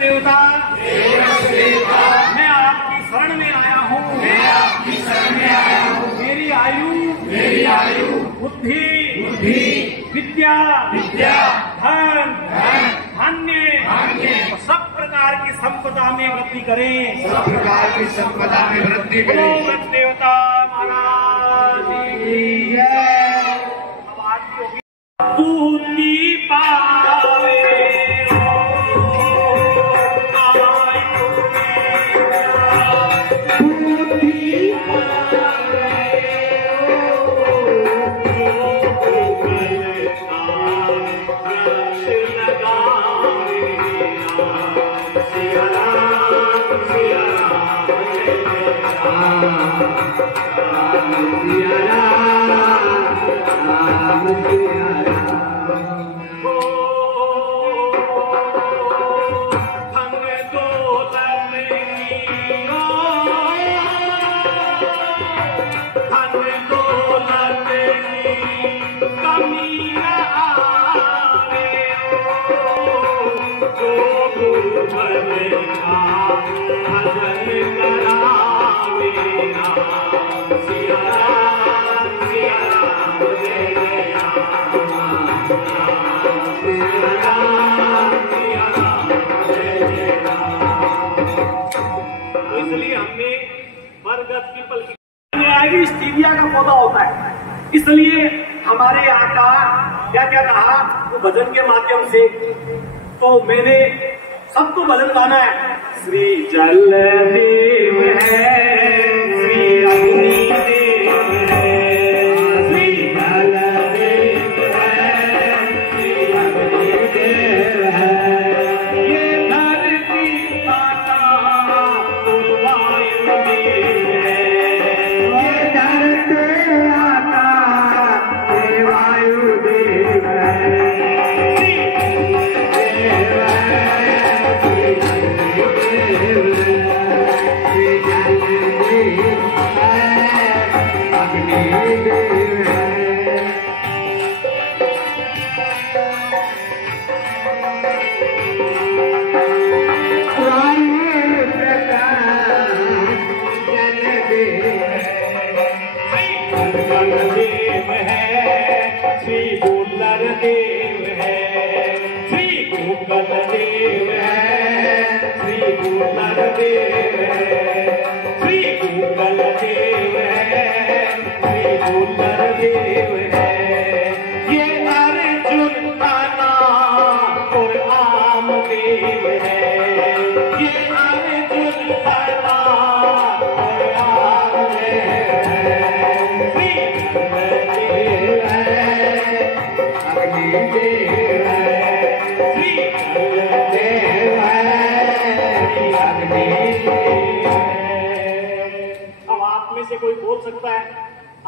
देवता मैं आपकी शरण में आया हूँ, मेरी आयु बुद्धि विद्या धन धान्य सब प्रकार की संपदा में वृद्धि करें, देवता महाराज की जय। अब आरती होगी। पूर्ति पावे स्टीविया का पौधा होता है, इसलिए हमारे यहाँ का क्या क्या रहा वो भजन के माध्यम से, तो मैंने सबको भजन गाना है। श्री जल देव है, श्री अग्नि देव है, श्री जल देव है, श्री अग्नि देव है, ये धरती माता वायु देव है, ये धरती माता वायु देव है,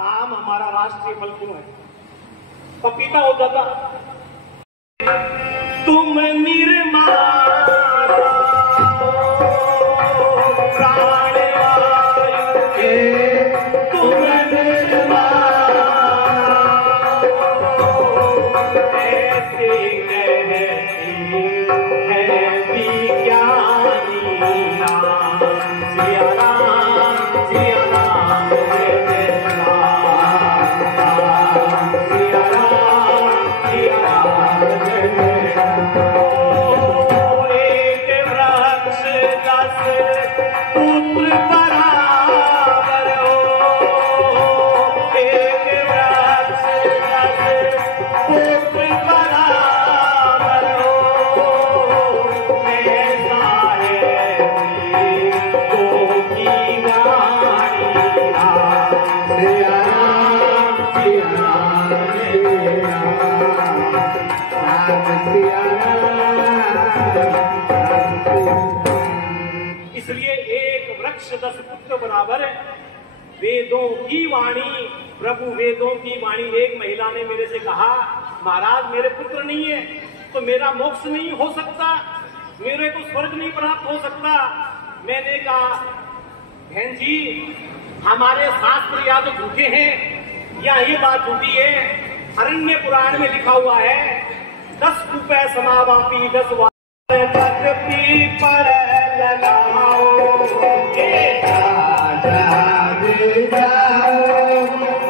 आम हमारा राष्ट्रीय फल क्यों है? पपीता हो जाता। तुम निर्माण प्राण वायु के, तुम निर्माण ऐसे कहती है विज्ञानी राम, सिया राम सिया राम दस पुत्र बराबर। वेदों की वाणी, प्रभु वेदों की वाणी। एक महिला ने मेरे से कहा, महाराज मेरे पुत्र नहीं है तो मेरा मोक्ष नहीं हो सकता, मेरे को स्वर्ग नहीं प्राप्त हो सकता। मैंने कहा बहन जी हमारे शास्त्र या तो झूठे हैं या ये बात झूठी है। अरण्य पुराण में लिखा हुआ है 10 रुपए समावापी 10 पर लगाओ, जहाँ भी जाओ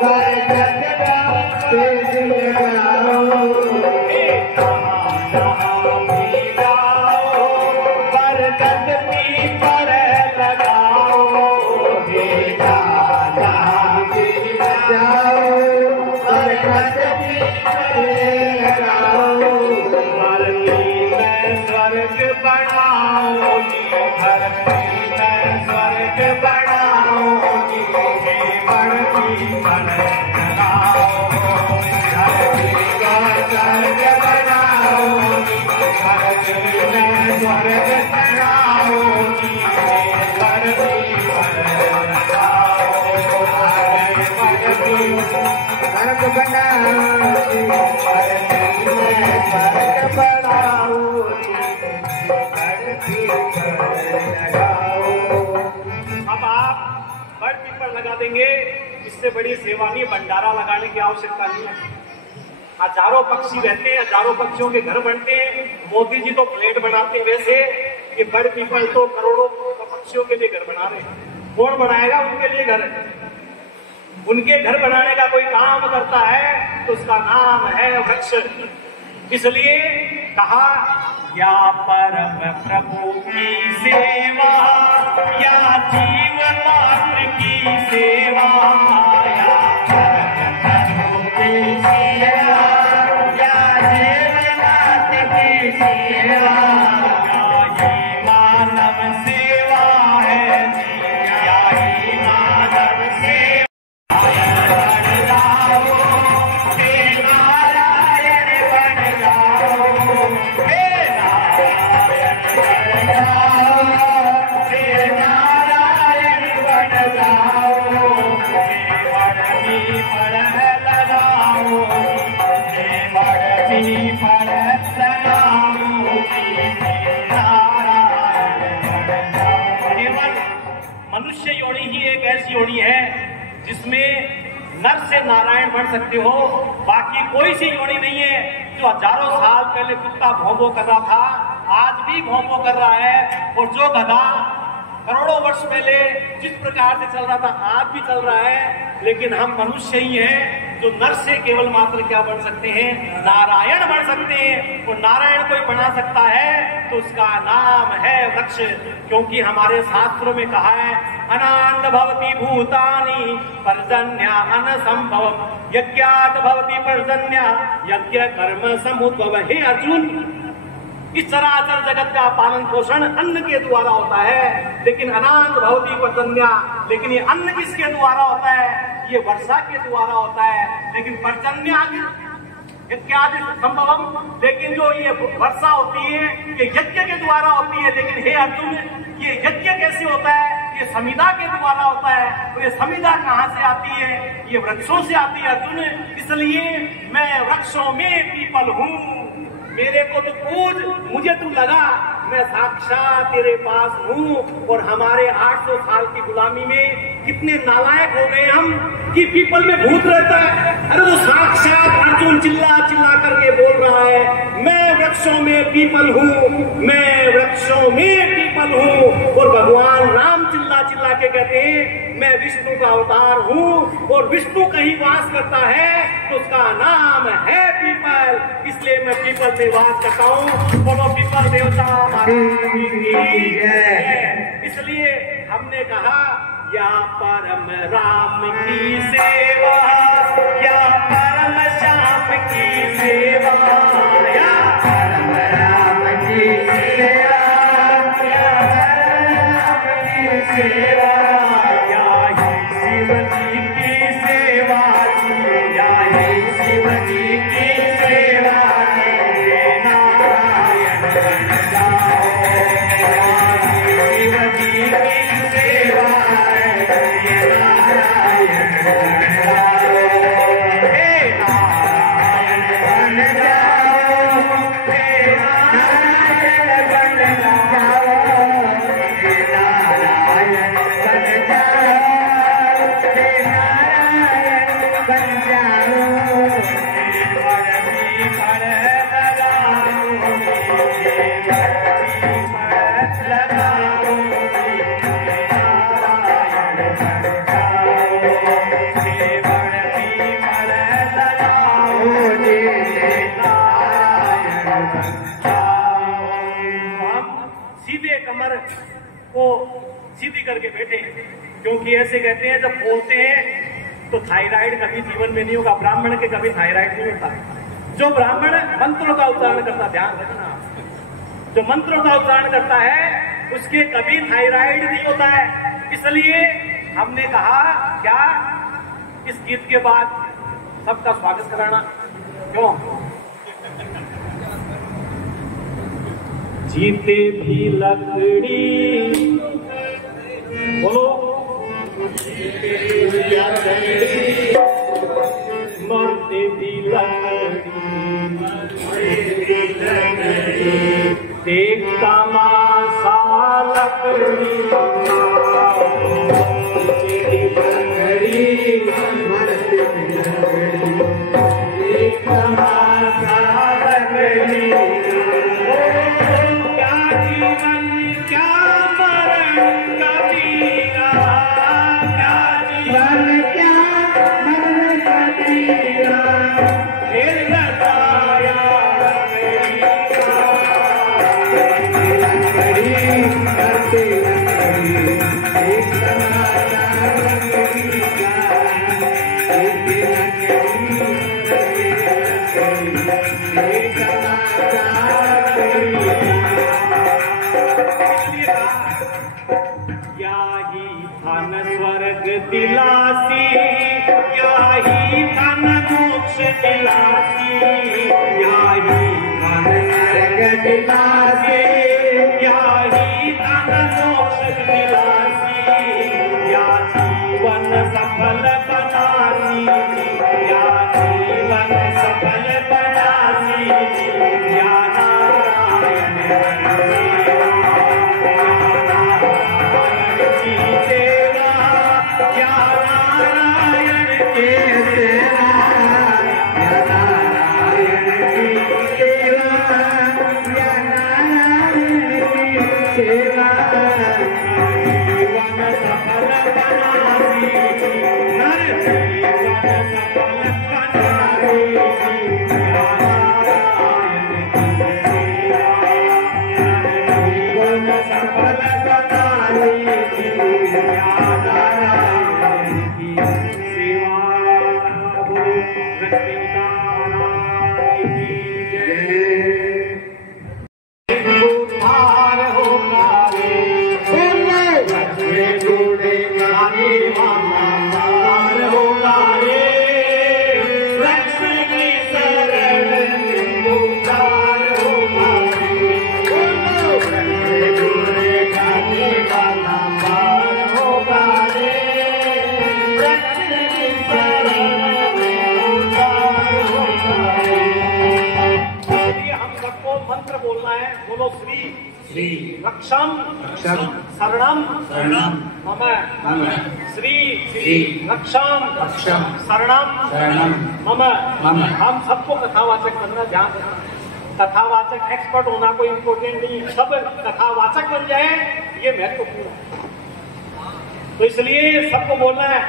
बरकत रास्ते लगाओ, जहाँ भी जाओ बरकत की पर लगाओ, जहाँ भी जाओ बरकत की पर लगाओ, धरती में स्वर्ग बनाओगी, धरती में स्वर्ग बनाओगी, बढ़ती पर लगाओ, धरती का स्वर्ग बनाओगी, धरती में स्वर्ग बनाओगी, बढ़ती पर लगाओ, बढ़ती स्वर्ग बनाओगी, धरती में स्वर्ग बनाओगी, बढ़ती पर लगाओ। अब आप बड़ पीपल लगा देंगे, इससे बड़ी सेवा नहीं, भंडारा लगाने की आवश्यकता नहीं है। हजारों पक्षी रहते हैं, हजारों पक्षियों के घर बनते हैं। मोदी जी तो प्लेट बनाते हैं, वैसे ये बड़ पीपल तो करोड़ों पक्षियों के लिए घर बना रहे हैं। कौन बनाएगा उनके लिए घर? उनके घर बनाने का कोई काम करता है तो उसका नाम है वृक्ष। इसलिए कहा, या परम प्रभु की सेवा, या जीव मात्र की सेवा, या परम प्रभु की सेवा, या जीव मात्र की सेवा, या ही मानव सेवा है, या ही मानव सेवा। बन जाओ, हे नारायण बन जाओ, हे नारायण बन जाओ, हे नारायण बन जाओ, हे बढ़ती पर लगाओ, हे बढ़ती पर लगाओ, हे नारायण बन जाओ। केवल मनुष्य योनि ही एक ऐसी योनि है जिसमें नर से नारायण बन सकते हो, बाकी कोई सी योनि नहीं है। जो हजारों साल पहले कुत्ता भौंभो कर रहा था, आज भी भौंभो कर रहा है, और जो गधा करोड़ों वर्ष पहले जिस प्रकार से चल रहा था आज भी चल रहा है। लेकिन हम मनुष्य ही हैं जो नर से केवल मात्र क्या बन सकते हैं? नारायण बन सकते हैं। और नारायण कोई बना सकता है तो उसका नाम है वृक्ष, क्योंकि हमारे शास्त्रों में कहा है, अनांत भवति भूतानि पर्जन्या अनसंभवम्, यज्ञात् भवति पर्जन्या यज्ञ कर्म समुद्भव। हे अर्जुन, इस चराचर जगत का पालन पोषण अन्न के द्वारा होता है, लेकिन अनांत भवति पर्जन्या, लेकिन ये अन्न किसके द्वारा होता है? ये वर्षा के द्वारा होता है। लेकिन पर्जन्या इत्यादि संभवम, लेकिन जो ये वर्षा होती है ये यज्ञ के द्वारा होती है। लेकिन हे अर्जुन, ये यज्ञ कैसे होता है? ये समिधा के द्वारा होता है। और ये समिधा कहाँ से आती है? ये वृक्षों से आती है अर्जुन। इसलिए मैं वृक्षों में पीपल हूँ। मेरे को तो पूज, मुझे तू लगा, मैं साक्षात तेरे पास हूँ। और हमारे 800 साल की गुलामी में कितने नालायक हो गए हम कि पीपल में भूत रहता है। अरे वो साक्षात अर्जुन चिल्ला चिल्ला करके बोल रहा है, मैं वृक्षों में पीपल हूँ, मैं वृक्षों में पीपल हूँ। और भगवान राम चिल्ला चिल्ला के कहते हैं, मैं विष्णु का अवतार हूँ। और विष्णु कहीं वास करता है तो उसका नाम है पीपल। इसलिए मैं पीपल से वास करता हूँ। बोलो पीपल देवता महाराज की जय। इसलिए हमने कहा, या परम राम की सेवा, या परम श्याम की सेवा, या परम राम की सेवा, या परम राम की सेवा, या ही शिव जी की सेवा, या ही शिव जी की सेवा, हे नारायण बन जाओ, शिव जी की सेवा, हे नारायण बन जाओ, हे नारायण बन जाओ, हे नारायण बन सीधे कमर को सीधी करके बैठे, क्योंकि ऐसे कहते हैं जब बोलते हैं तो थायराइड कभी जीवन में नहीं होगा। ब्राह्मण के कभी थायराइड नहीं होता। जो ब्राह्मण मंत्रों का उच्चारण करता, ध्यान रखना, जो मंत्रों का उच्चारण करता है उसके कभी थायराइड नहीं होता है। इसलिए हमने कहा क्या इस गीत के बाद सबका स्वागत कराना, क्यों? जीते भी लकड़ी, बोलो, मरते भी लकड़ी, देखता मासा लकड़ी, देखता मासा लकड़ी, क्या जीवन क्या मरण कबीरा, क्या जीवन क्या मरण कबीरा, खेल बताया स्वर्ग दिलासी, याही धन मोक्ष दिलासी, याही धन स्वर्ग दिलासी, याही धन मोक्ष दिलासी, या जीवन सफल बनासी, या जीवन सफल बनासी, या नारायण रक्षम शरणम मम, श्री रक्षम शरणम मम। हम सबको कथावाचक बनना, ध्यान रखना। कथावाचक एक्सपर्ट होना कोई इम्पोर्टेंट नहीं, सब कथावाचक बन जाए ये महत्वपूर्ण है। तो इसलिए सबको बोलना है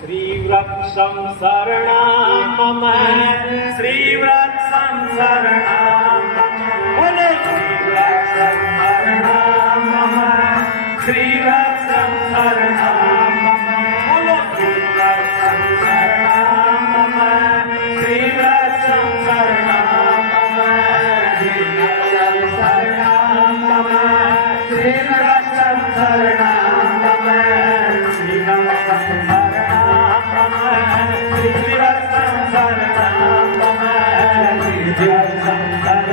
श्री वृक्षम शरणम मम, श्री वृक्षम शरणम मम, बोलो श्री वृक्षम शरणम मम, बोलो श्री वृक्षम शरणम मम, श्री वृक्षम शरणम मम, श्री वृक्षम शरणम मम, श्री वृक्षम शरणम मम, श्री वृक्षम शरणम मम, श्री वृक्षम शरणम मम, श्री वृक्षम शरणम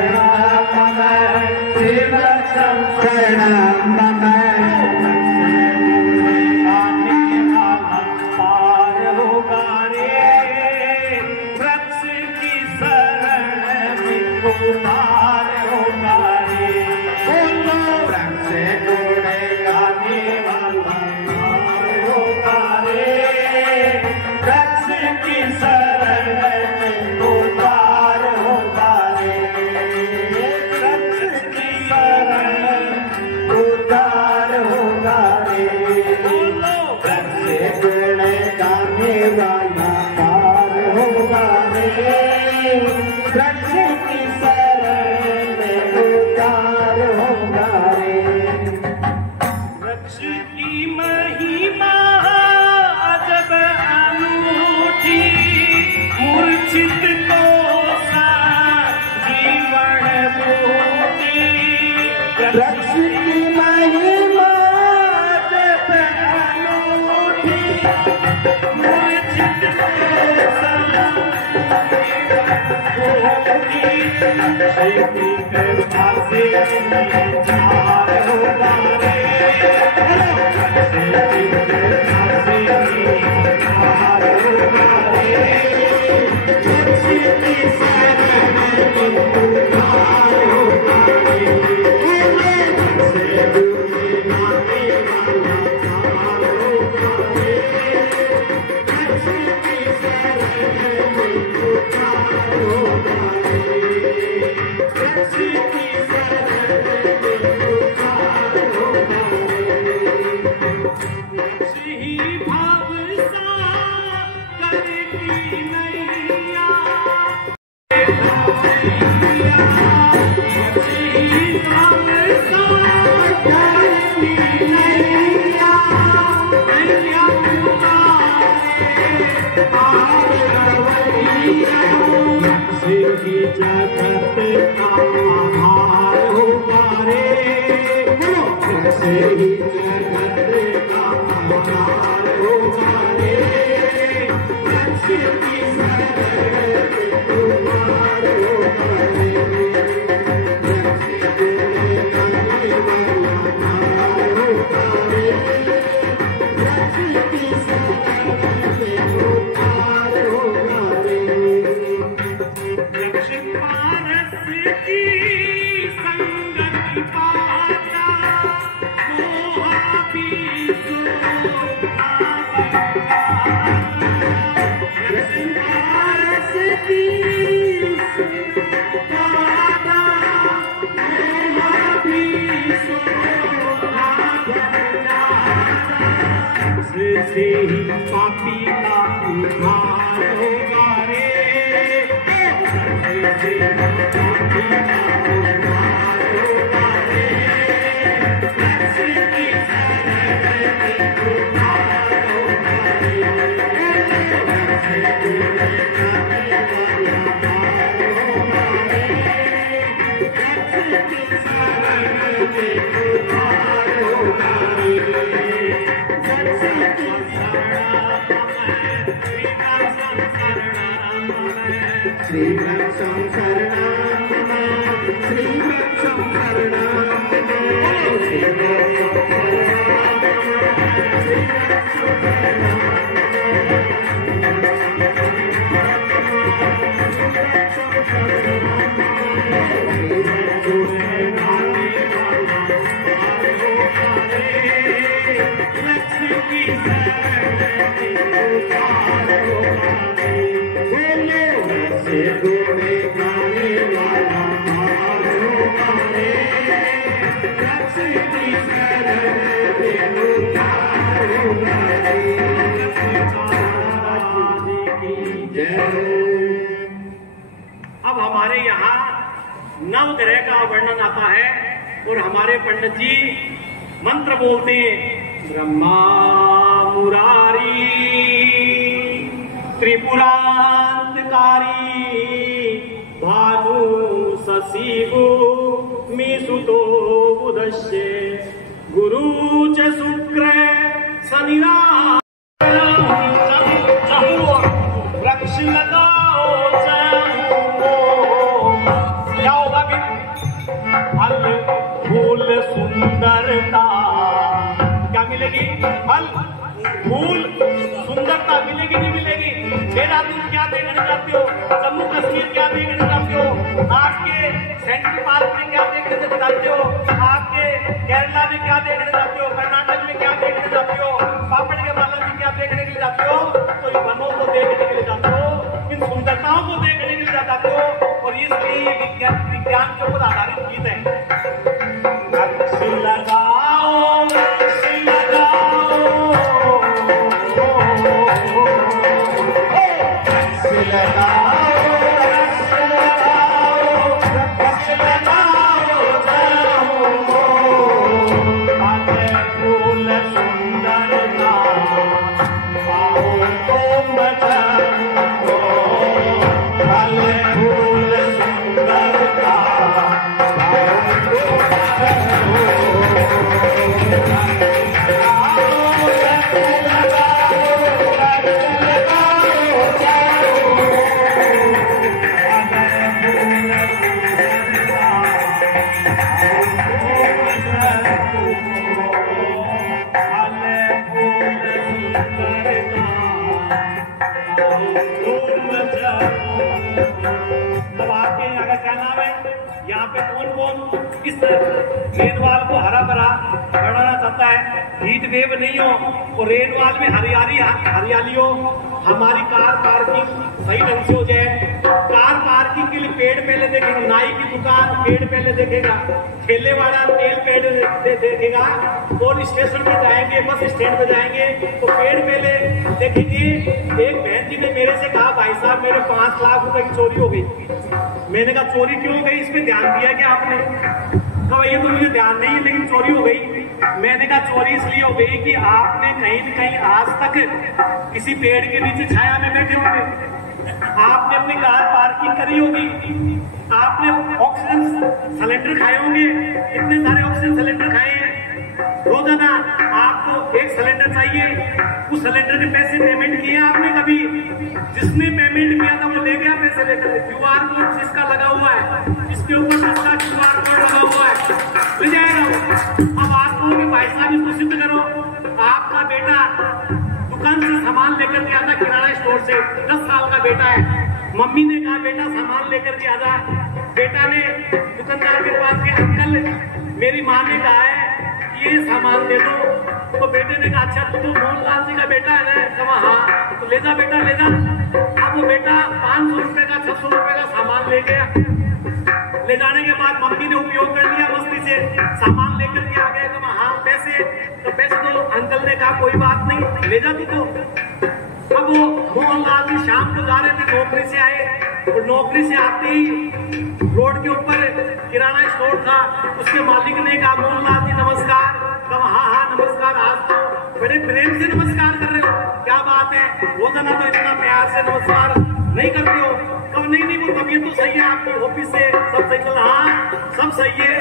अब हमारे यहाँ नवग्रह का वर्णन आता है और हमारे पंडित जी मंत्र बोलते हैं। ब्रह्मा मुरारी त्रिपुरांतकारी भानु शशिभु मिसुतो बुधस्य गुरु च शुक्र शनिरा वृक्ष लगाओ क्या होगा फिर? फल फूल सुंदरता क्या मिलेगी? फल फूल सुंदरता मिलेगी नहीं मिलेगी? देहरादून क्या देखने जाते हो? जम्मू कश्मीर क्या देखने जाते हो? आपके सेंट्रल पार्क में क्या देखने जाते हो? आपके केरला में क्या देखने जाते हो? कर्नाटक में क्या देखने जाते हो? पापड़ के बाला में क्या देखने के लिए जाते हो? तो इन वनों को देखने के लिए जाते हो, इन सुंदरताओं को देखने के लिए जाते हो। और इसलिए विज्ञान के ऊपर आधारित गीत है। वृक्ष लगाओ वृक्ष लगाओ वृक्ष लगाओ वृक्ष लगाओ फल फूल सुंदरता पाओ तुम जन्मो फल फूल सुंदरता पाओ इस रेनवाल को हरा भरा बढ़ाना चाहता है, हीट वेव नहीं हो और रेनवाल में हरियाली हो, हमारी कार पार्किंग सही ढंग से हो जाए। कार पार्किंग के लिए पेड़ पहले देखेंगे, नाई की दुकान पेड़ पहले देखेगा, ठेले वाला तेल पेड़ देखेगा, और स्टेशन पे जाएंगे, बस स्टैंड पे जाएंगे तो पेड़ पहले देखेंगे। एक बहन जी ने मेरे से कहा, भाई साहब मेरे 5 लाख रुपए की चोरी हो गई। मैंने कहा चोरी क्यों हो गई, इस पे ध्यान दिया क्या आपने? कहा ये तो मुझे ध्यान नहीं, लेकिन चोरी हो गई। मैंने कहा चोरी इसलिए हो गई कि आपने कहीं न कहीं आज तक किसी पेड़ के नीचे छाया में बैठे होंगे, आपने अपनी कार पार्किंग करी होगी, आपने ऑक्सीजन सिलेंडर खाए होंगे, इतने सारे ऑक्सीजन सिलेंडर खाए हैं रोजाना, आपको एक सिलेंडर चाहिए, उस सिलेंडर के पैसे पेमेंट किए आपने कभी? जिसने पेमेंट किया था वो ले गया पैसे लेकर। QR कोड जिसका लगा हुआ है, जिसके ऊपर जिसका QR कोड लगा हुआ है, ले जाएगा। अब आप कहोगे भाई साहब इसको सिद्ध करो। आपका बेटा दुकान से सामान लेकर के आता, किराना स्टोर से, 10 साल का बेटा है, मम्मी ने कहा बेटा सामान लेकर के आजा, बेटा ने दुकानदार के पास के अंकल मेरी माँ ने कहा है ये सामान दे दो, तो बेटे ने कहा अच्छा तू तो मोहनलाल जी का बेटा है ना? कहा हाँ, तो ले जा बेटा ले जा। अब वो बेटा 500 रुपए का 600 रुपए का सामान ले गया, ले जाने के बाद मम्मी ने उपयोग कर लिया मस्ती से, सामान लेकर के आ गए। कहा हाँ पैसे, तो पैसे तो अंकल ने कहा कोई बात नहीं ले जा तू तो। अब वो मोहनलाल जी शाम को जा रहे थे, नौकरी से आए, और नौकरी से आते ही रोड के ऊपर किराना स्टोर था, उसके मालिक ने कहा मोहनलाल जी नमस्कार। कहा हाँ नमस्कार, आज तो बड़े प्रेम से नमस्कार कर रहे हो, क्या बात है, रोजाना तो इतना प्यार से नमस्कार नहीं करते हो। कब नहीं वो तबीयत तो सही है आपकी, ऑफिस से सब सही चल रहा? हाँ सब सही है,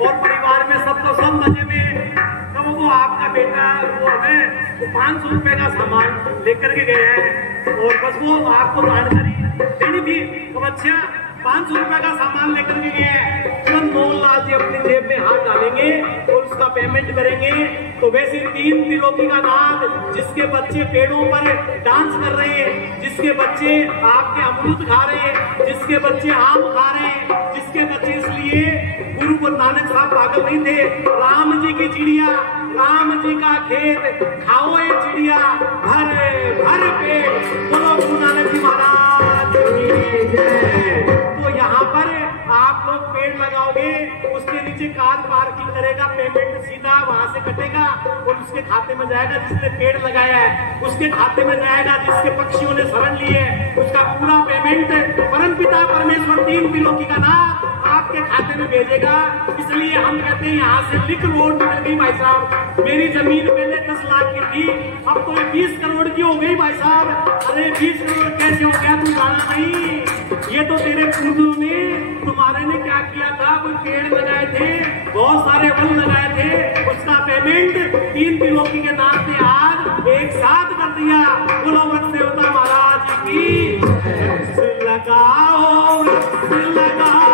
और परिवार में सबको सब मजे में। कब वो आपका बेटा वो है वो 500 रुपए का सामान लेकर के गए हैं, और बस वो आपको जानकारी देनी थी। तो अच्छा 500 रुपए का सामान लेकर के गए हैं, तुरंत मोहनलाल जी अपनी जेब में हाथ डालेंगे और उसका पेमेंट करेंगे। तो वैसे 3 त्रिलोकी का नाथ, जिसके बच्चे पेड़ों पर डांस कर रहे हैं, जिसके बच्चे आपके अमरूद खा रहे हैं, जिसके बच्चे आम खा रहे हैं, जिसके बच्चे इसलिए गुरु नानक साहब पागल नहीं थे, राम जी की चिड़िया, राम जी का खेत, खाओ ये चिड़िया भर भर पेट, बोलो गुरु नानक जी महाराज की जय। तो यहाँ पर आप लोग पेड़ लगाओगे, उसके नीचे कार पार्किंग करेगा, पेमेंट सीधा वहां से कटेगा और उसके खाते में जाएगा। जिसने पेड़ लगाया है उसके खाते में जाएगा, जिसके पक्षियों ने शरण लिए उसका पूरा पेमेंट परमपिता परमेश्वर 3 त्रिलोकी का नाथ आपके खाते में भेजेगा। इसलिए हम कहते हैं यहाँ से लिख रोड मिल गई भाई साहब, मेरी जमीन पहले 10 लाख की थी, अब तो 20 करोड़ की हो गई भाई साहब। अरे 20 करोड़ कैसे हो गया, तू जाना नहीं? ये तो तेरे पूर्वजों ने, तुम्हारे ने क्या किया था, कोई पेड़ लगाए थे, बहुत सारे वन लगाए थे, उसका पेमेंट 3 त्रिलोकी के नाम से आज एक साथ कर दिया। बोलो वन देवता महाराज की लगाओ, लगाओ, लगाओ,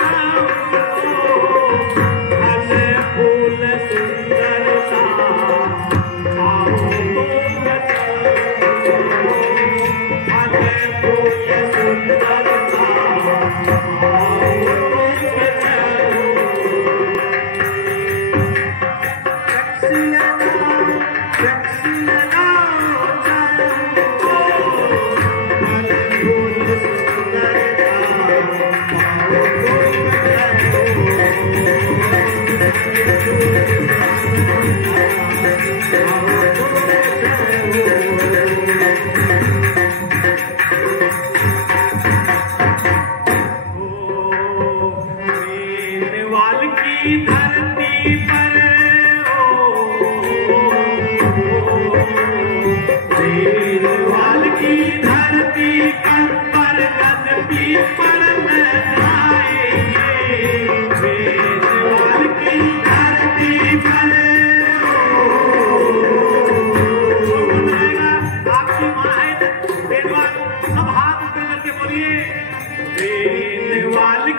फल फूल सुंदरता आओ तो बचाओ, फल फूल सुंदरता आओ तो बचाओ।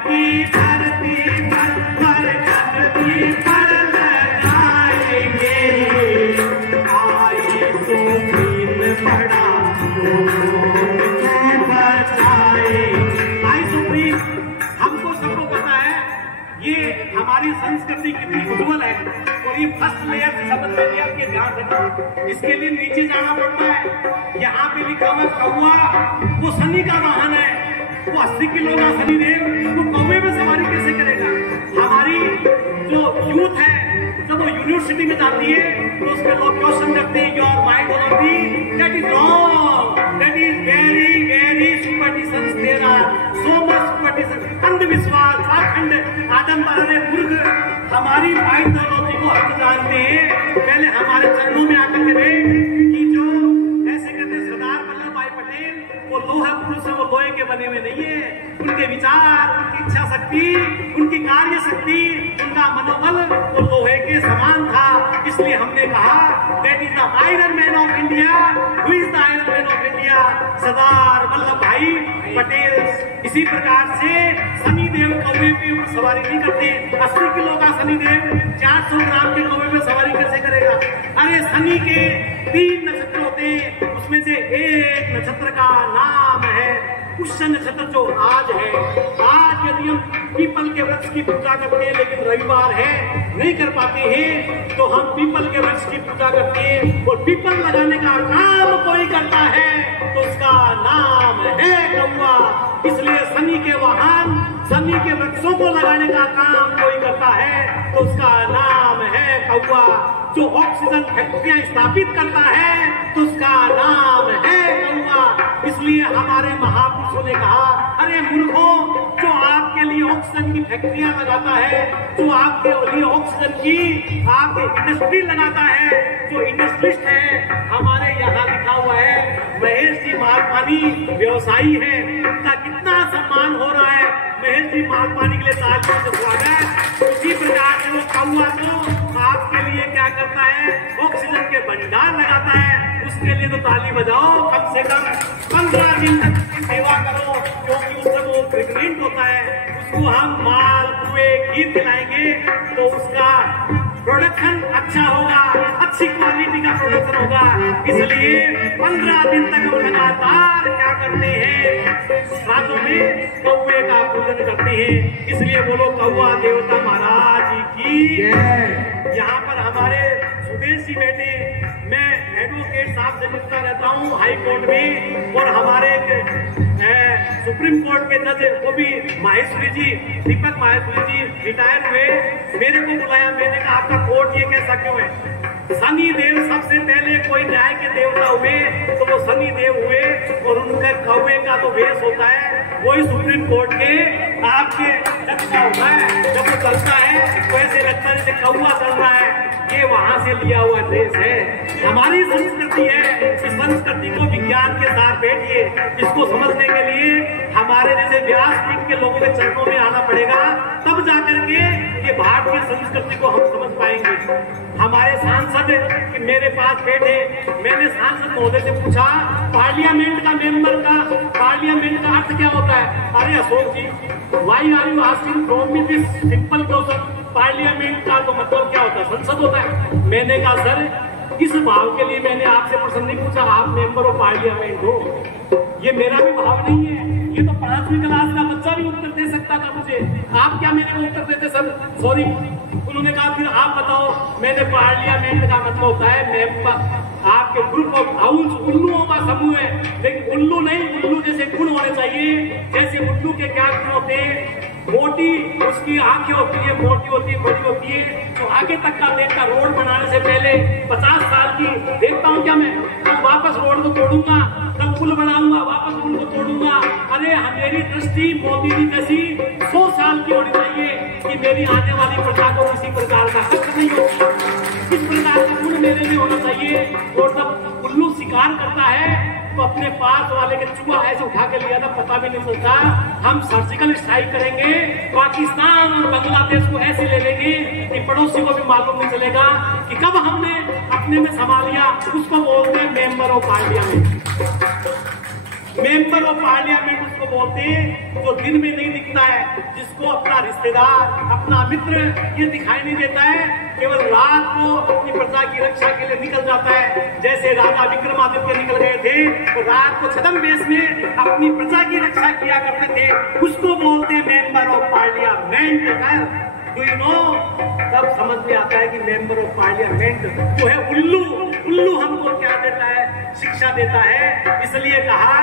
की धरती पर गद की पर संस्कृति कितनी उज्जवल है। और ये फर्स्ट लेयर से समझ में लिया कि ध्यान रखना, इसके लिए नीचे जाना पड़ता है। यहाँ पे लिखा हुआ कौवा, वो शनि का वाहन है, वो 80 किलो का शनिदेव, वो कौवे में सवारी कैसे करेगा। हमारी जो यूथ है जब वो यूनिवर्सिटी में जाती है तो उसके लोग क्वेश्चन करते हैं your mind already, that is wrong, that is very very superstitions, there are so much superstition, अंधविश्वास, पाखंड, आदमबारे, मूर्ख। हमारी आइडियोलॉजी को हम जानते हैं, पहले हमारे चरणों में आकर के देख कि जो ऐसे कहते हैं सरदार वल्लभ भाई पटेल, वो लोहा पुरुष है, वो लोहे के बने हुए नहीं है। उनके विचार, उनकी इच्छा शक्ति, उनकी कार्य शक्ति, उनका मनोबल वो लोहे के समान था। इसलिए हमने कहा that is the iron man of India, who is the iron man of India, Sardar Vallabh Bhai Patel. इसी प्रकार से शनिदेव कौवे पे सवारी नहीं करते। 80 किलो का शनिदेव 400 ग्राम के कौवे पे सवारी कैसे करेगा। अरे शनि के 3 नक्षत्र होते हैं, उसमें से एक नक्षत्र का नाम है पुष्य नक्षत्र, जो आज है। आज यदि हम पीपल के वृक्ष की पूजा करते हैं, लेकिन रविवार है नहीं कर पाते हैं, तो हम पीपल के वृक्ष की पूजा करते हैं। और पीपल लगाने का काम कोई करता है तो उसका नाम है कौवा। इसलिए शनि के वाहन, शनि के वृक्षों को लगाने का काम कोई करता है तो उसका नाम है कौवा। जो ऑक्सीजन फैक्ट्रियां स्थापित करता है तो उसका नाम है कौवा। इसलिए हमारे महापुरुषों ने कहा, अरे मूर्खों, जो आपके लिए ऑक्सीजन की फैक्ट्रियां लगाता है, जो आपके लिए ऑक्सीजन की आपके इंडस्ट्री लगाता है, जो इंडस्ट्रिस्ट है, हमारे यहाँ लिखा हुआ है महेश जी मालपानी व्यवसायी है, उनका कितना सम्मान हो रहा है। महेश जी मालपानी के लिए तालियों से स्वागत। उसी प्रकार से वो कौवा तो आपके लिए क्या करता है, ऑक्सीजन के भंडार लगाता है। उसके लिए तो ताली बजाओ, कम से कम 15 दिन तक उसकी सेवा करो, क्योंकि उस समय वो प्रेग्नेंट होता है। उसको हम माल पुए खीर खिलाएंगे तो उसका प्रोडक्शन अच्छा होगा, अच्छी क्वालिटी का प्रोडक्शन होगा। इसलिए 15 दिन तक हम लगातार क्या करते हैं, श्राद्धों में कौवे का पूजन करते हैं। इसलिए बोलो कौवा देवता महाराज की। यहाँ पर हमारे सुदेश जी बैठे, मैं एडवोकेट साहब से मिलता रहता हूँ हाई कोर्ट में, और हमारे सुप्रीम कोर्ट के जज वो भी माहेश्वरी जी, दीपक माहेश्वरी जी रिटायर हुए, मेरे को बुलाया। मैंने कहा आपका कोर्ट ये कैसा क्यों है। शनि देव सबसे पहले कोई न्याय के देवता हुए तो वो शनि देव हुए, और उनके कौवे का तो वेश होता है वही सुप्रीम कोर्ट के आपके जज का होता है। जब वो चलता है तो ऐसे लगता है जैसे कौवा चल रहा है, ये वहां से लिया हुआ ड्रेस है। हमारी संस्कृति है, इस संस्कृति को विज्ञान के साथ बैठिए। इसको समझने के लिए हमारे जैसे व्यासपीठ के लोगों के चरणों में आना पड़ेगा, तब जाकर के ये भारतीय संस्कृति को हम समझ पाएंगे। हमारे सांसद मेरे पास बैठे, मैंने सांसद महोदय से पूछा पार्लियामेंट का मेंबर का पार्लियामेंट का अर्थ क्या होता है। अरे Ashok ji, why are you asking from me this simple question, parliament का तो मतलब क्या होता है, संसद होता है। मैंने कहा सर, इस भाव के लिए मैंने आपसे प्रश्न नहीं पूछा, आप मेंबर ऑफ पार्लियामेंट हो, ये मेरा भी भाव नहीं है। ये तो 5वीं क्लास का बच्चा भी उत्तर दे सकता था मुझे, आप क्या मेरे को उत्तर देते सर, सॉरी। उन्होंने कहा फिर आप बताओ। मैंने पार्लियामेंट का मतलब होता है मेंबर, आपके ग्रुप ऑफ हाउस, उल्लुओं का समूह है। लेकिन उल्लू नहीं, उल्लू जैसे गुण होने चाहिए। जैसे उल्लू के क्या गुण होते हैं, मोटी उसकी आंखें होती है, मोटी होती है, बड़ी होती है, तो आगे तक का देखता। रोड बनाने से पहले 50 साल की देखता हूँ क्या मैं, तो वापस रोड को तोड़ूंगा, तब पुल बनाऊंगा, वापस पुल को तोड़ूंगा। अरे मेरी दृष्टि मोदी जी जैसी 100 साल की होनी चाहिए कि मेरी आने वाली प्रजा को किसी प्रकार का कष्ट नहीं हो, इस प्रकार का गुण मेरे में होना चाहिए। और जब उल्लू शिकार करता है तो अपने पास वाले के चूहा ऐसे उठा के लिया था, पता भी नहीं चलता। हम सर्जिकल स्ट्राइक करेंगे, पाकिस्तान और बांग्लादेश को ऐसे ले लेंगे कि पड़ोसी को भी मालूम नहीं चलेगा कि कब हमने अपने में संभाल लिया। उसको बोलते हैं member of parliament. Member of parliament उसको बोलते हैं जो दिन में नहीं दिखता है, जिसको अपना रिश्तेदार, अपना मित्र ये दिखाई नहीं देता है, केवल रात को अपनी प्रजा की रक्षा के लिए निकल जाता है। जैसे राजा विक्रमादित्य निकल गए थे तो रात को छद्म वेश में अपनी प्रजा की रक्षा किया करते थे, उसको बोलते हैं member of parliament. Do you know, तब समझ में आता है कि मेंबर ऑफ पार्लियामेंट जो है उल्लू, उल्लू हमको क्या देता है, शिक्षा देता है। इसलिए कहा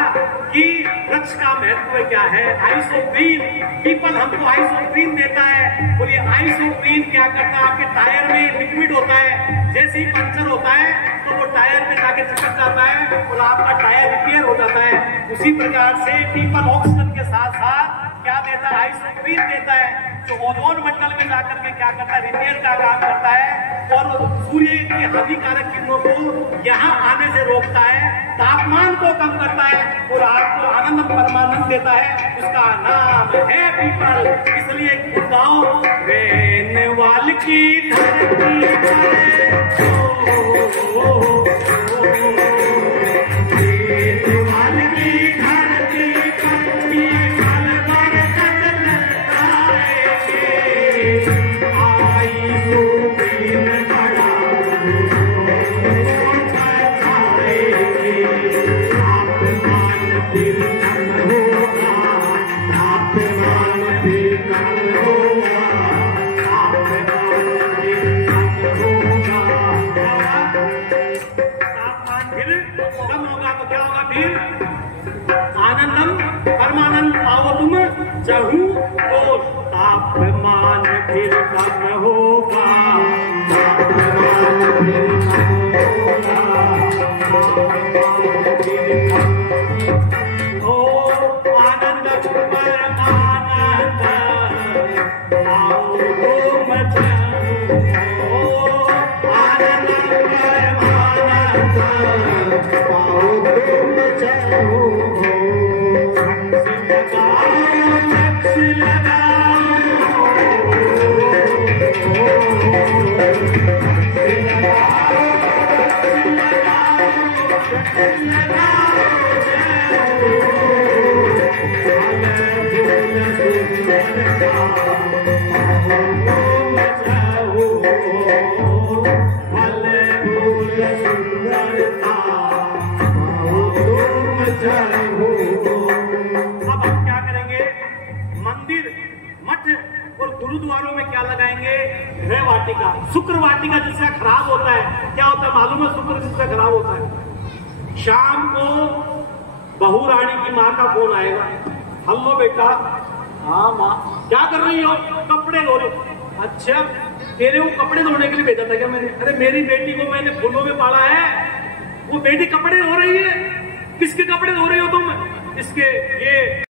कि वृक्ष का महत्व क्या है, आइस ऑफ ग्रीन, पीपल हमको आइस ऑफ ग्रीन देता है। बोलिए आइस ऑफ ग्रीन क्या करता है, आपके टायर में लिक्विड होता है, जैसे ही पंचर होता है तो वो टायर में जाके चिपक जाता है और आपका टायर रिपेयर हो जाता है। उसी प्रकार से पीपल ऑक्सीजन के साथ साथ क्या देता है, आइस ऑफ ग्रीन देता है, जो ओजोन मंडल में जाकर के क्या करता है, रिपेयर का काम करता है और सूर्य की हानिकारक किरणों को यहाँ आने से रोकता है, तापमान को कम करता है और आपको आनंद परमानंद देता है। उसका नाम है पीपल। इसलिए गाँव रेनवाल की धरती जहू तो तापमान फिर कम होगा, ओ आनंद परमानंद आओ तुम जाओ, आनंद परमानंद आओ तुम जाओ। गुरुद्वारों में क्या लगाएंगे, गृह वाटिका, शुक्र वाटिका जिससे खराब होता है। क्या होता है मालूम है, शुक्र जिससे खराब होता है, शाम को बहू रानी की माँ का फोन आएगा, हेलो बेटा, हाँ माँ क्या कर रही हो, कपड़े धो रही हो। अच्छा तेरे को कपड़े धोने के लिए भेजा था क्या मैंने? अरे मेरी बेटी को मैंने फूलों में पाला है, वो बेटी कपड़े धो रही है। किसके कपड़े धो रही हो तुम? इसके ये